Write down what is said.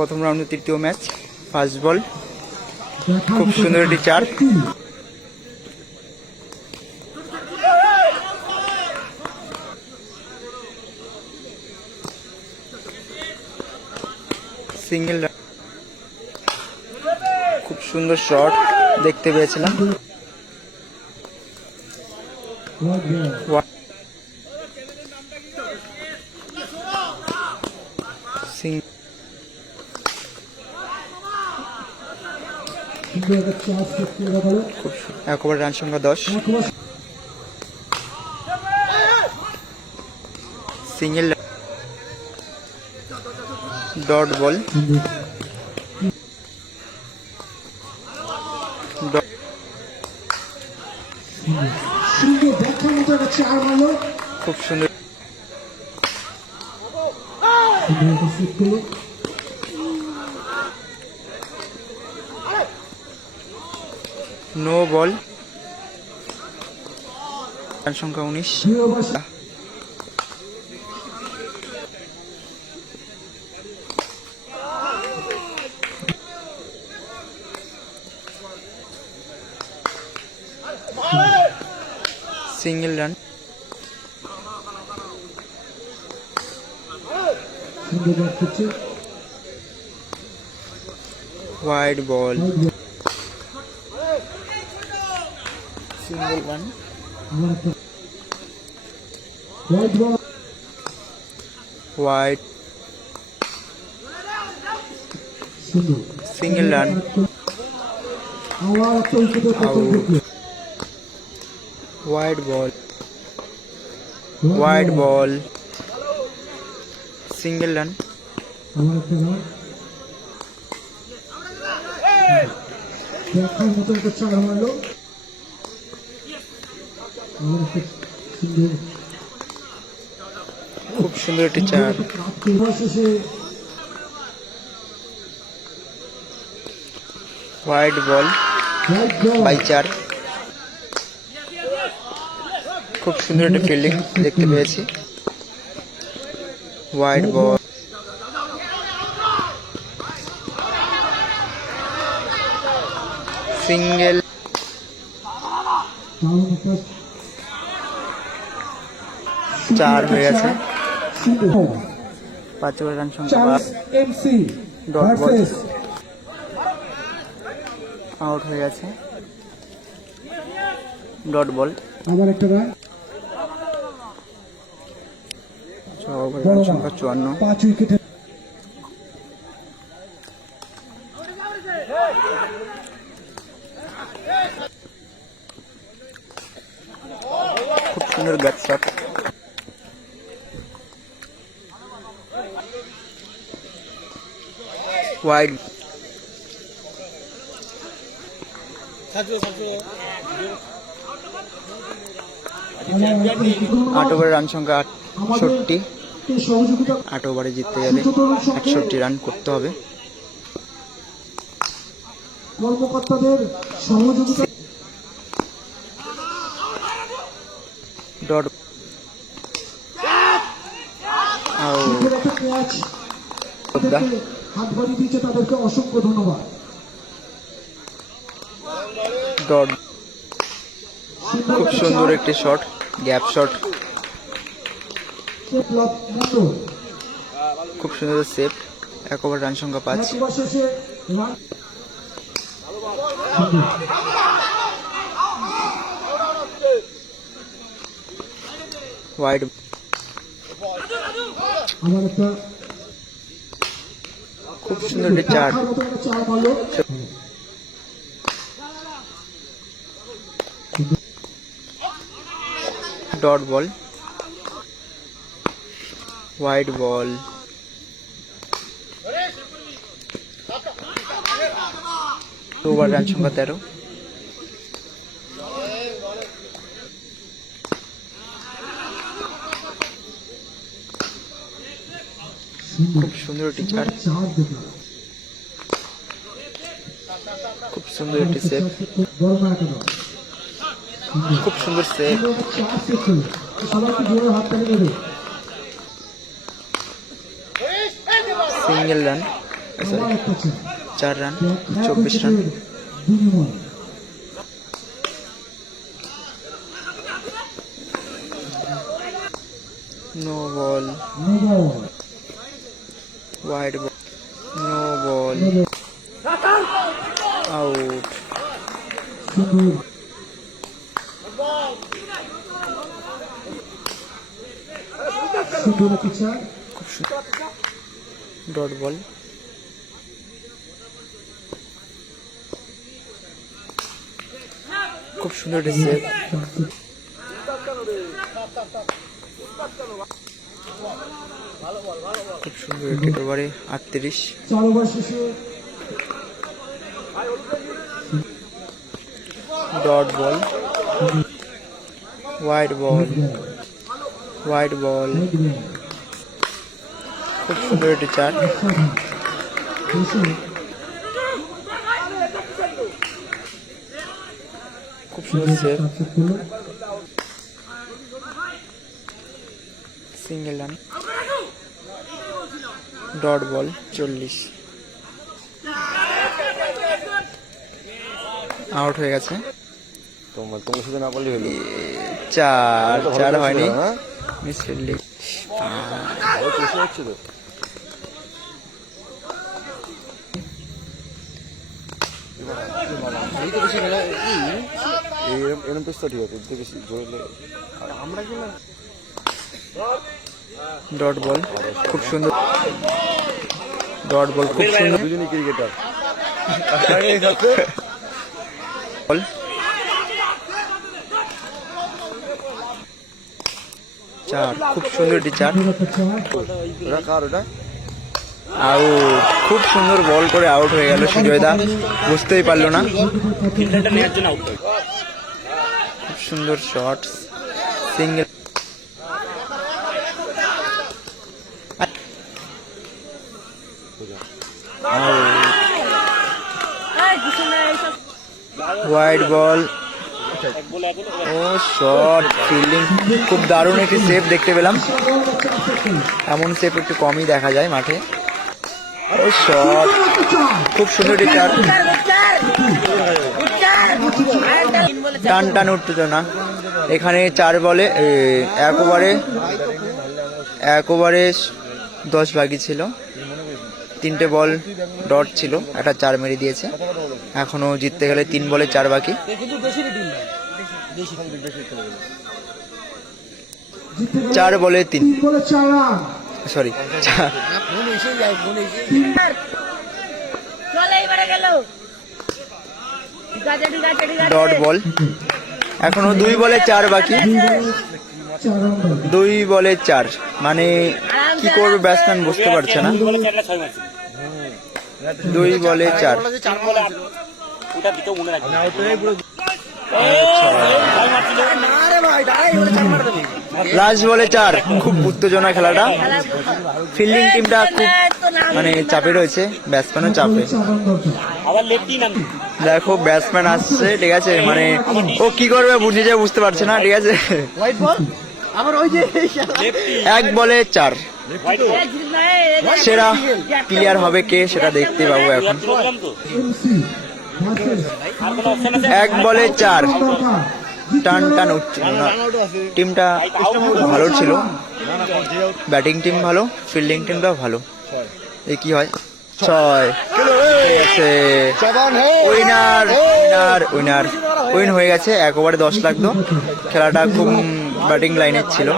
প্রথম রাউন্ডের তৃতীয় ম্যাচ, ফার্স্ট বল, খুব সুন্দর একটি চার। সিঙ্গেল, খুব সুন্দর শট দেখতে পেয়েছিলাম। এক ওভার রান সংখ্যা 10। সিঙ্গেল, ডট বল, খুব সুন্দর। নো বল, রান সংখ্যা 19। Single run, wide ball, single run, wide, single run, wide ball, wide বল, সিঙ্গেল রান, খুব সুন্দর একটি চার। ওয়াইড বল বাই 4, খুব সুন্দর একটি ফিল্ডিং দেখতে পেয়েছি। ওয়াইড বল, সিঙ্গেল, 4 হয়ে গেছে। 5 ওভার রান সংখ্যা 5। ডট বল, আউট হয়ে গেছে। ডট বল, আবার একটা রান। 6 ওভার রান সংখ্যা 54। 5 উইকেটে খুব সুন্দর gap shot, wide, 8 over run সংখ্যা 68। 8 ওভারে জিততে গেলে 61 রান করতে হবে। কর্মকর্তাদের সহযোগিতা, ডট, হাত বাড়িয়ে দিয়েছে, তাদেরকে অসংখ্য ধন্যবাদ। ডট, খুব সুন্দর একটি শট, গ্যাপ শট, খুব সুন্দর সেভ। 1 ওভার রান সংখ্যা 5। ওয়াইড, খুব সুন্দর একটি 4। ডট বল, ওয়াইড বল, ওভার রান সংখ্যা 13। খুব সুন্দর একটি চার, খুব সুন্দর একটি সেভ, খুব সুন্দর সেভ। সিঙ্গেল রান, আবার একটা চার 4 রান, এক 24 রান। উইকেটের বিনিময়ে no ball, no ball wide ball, no ball, out. সুন্দর সুন্দর একটা চার খুব সুন্দর ডট বল, খুব সুন্দর সেভ। খুব সুন্দর উইকেট। ওভারে 38। 4 ওভার শেষে ডট বল, ওয়াইড বল, ওয়াইড বল, খুব সুন্দর একটি চার। খুব সুন্দর save, single run. Dot ball 40, out হয়ে গেছে। তোমার সাথে না পারলে হলো। 4 হয়নি, হ্যাঁ মিস ফিল্ডিং। আরো চেষ্টা হচ্ছে তো। এরম পেস তো ঠিক আছে, এর থেকে বেশি জোরে আমরা কি না। ডট বল খুব সুন্দর, ডট বল খুব সুন্দর দুজনই ক্রিকেটার। বল, চার, খুব সুন্দর একটি চার। ওটা কার ওটা? আউট, খুব সুন্দর বল করে আউট হয়ে গেল সুজয় দা, বুঝতেই পারলো না। খুব সুন্দর শট, সিঙ্গেল। ওয়াইড বল, ও শট, ফিল্ডিং খুব দারুণ একটি সেভ দেখতে পেলাম। এমন সেভ একটু কমই দেখা যায় মাঠে। ও শট, খুব সুন্দর একটি চার। টান টান উত্তেজনা এখানে। 4 বলে 1 ওভারে 10 বাকি ছিল, 3টে বল ডট ছিল, একটা 4 মেরে দিয়েছে। এখনো জিততে গেলে 3 বলে 4 বাকি। 4 বলে 3, সরি, ডট বল। এখনো 2 বলে 4 বাকি, 2 বলে 4, মানে কি করবে ব্যাটসম্যান বুঝতে পারছে না। 2 বলে 4। লাস্ট বলে 4, খুব উত্তেজনা খেলাটা। ফিল্ডিং টিমটা খুব মানে চাপে রয়েছে, ব্যাটসম্যানও চাপে। দেখো ব্যাটসম্যান আসছে, ঠিক আছে, মানে ও কি করবে বুঝতে পারছে না, ঠিক আছে। 1 বলে 4, সেরা প্লেয়ার হবে কে সেটা দেখতে পাবো এখন। 1 বলে 4, টান টান উঠছে না। টিমটা ভালো ছিল, ব্যাটিং টিম ভালো, ফিল্ডিং টিমটাও ভালো। এই কি হয়, 6 উইনার, উইনার, উইনার, উইন হয়ে গেছে। 1 ওভারে 10 লাগতো, খেলাটা খুব ব্যাটিং লাইনের ছিল।